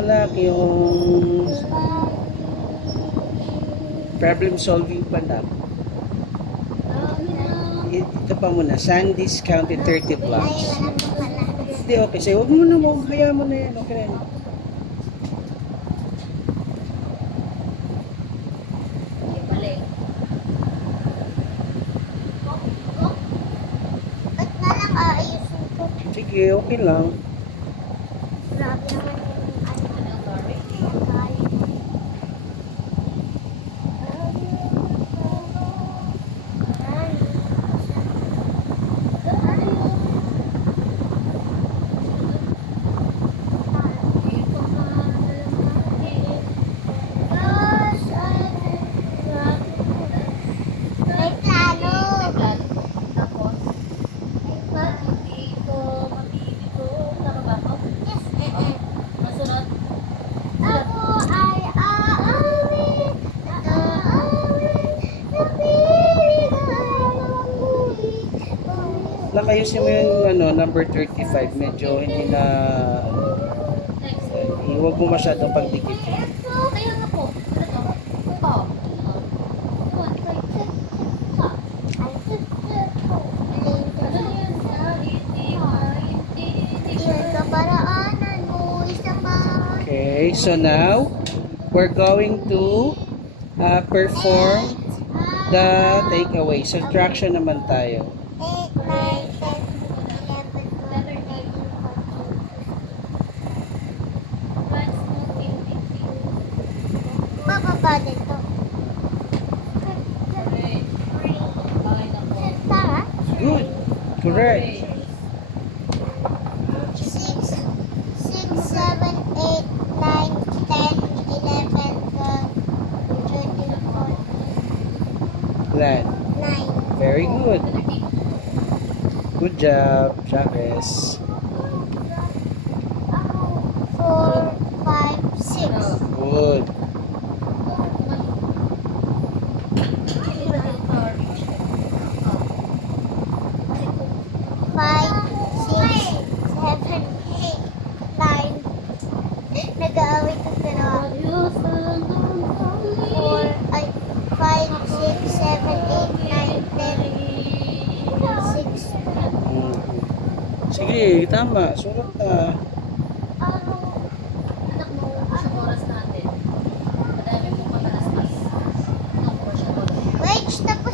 anak, yung problem solving pa na. Ito pa muna, Sandy's County 30 blocks. Hindi, okay. Say, huwag mo na mo. Hayaan mo na yan. Okay na yan. Sige, okay lang. Grabe naman Ayusin mo yung number 35, medyo hindi na huwag mo masyadong pagdikit. kaya nga po. Okay, so now we're going to perform the takeaway. Subtraction naman tayo. 8, 9, 10, 11, 12, 13, 14. Bababa dito. Tara? Good. Correct. 6, 7, 8, 9, 10, 11, 12, 13, 14. Glad. 9. Very good. Good job, Jacques. 4, 5, 6. Good. Nag-aaway ka pero 5, 6, 7, 8, 9, 10, 6. Sige, tama. Sulat na.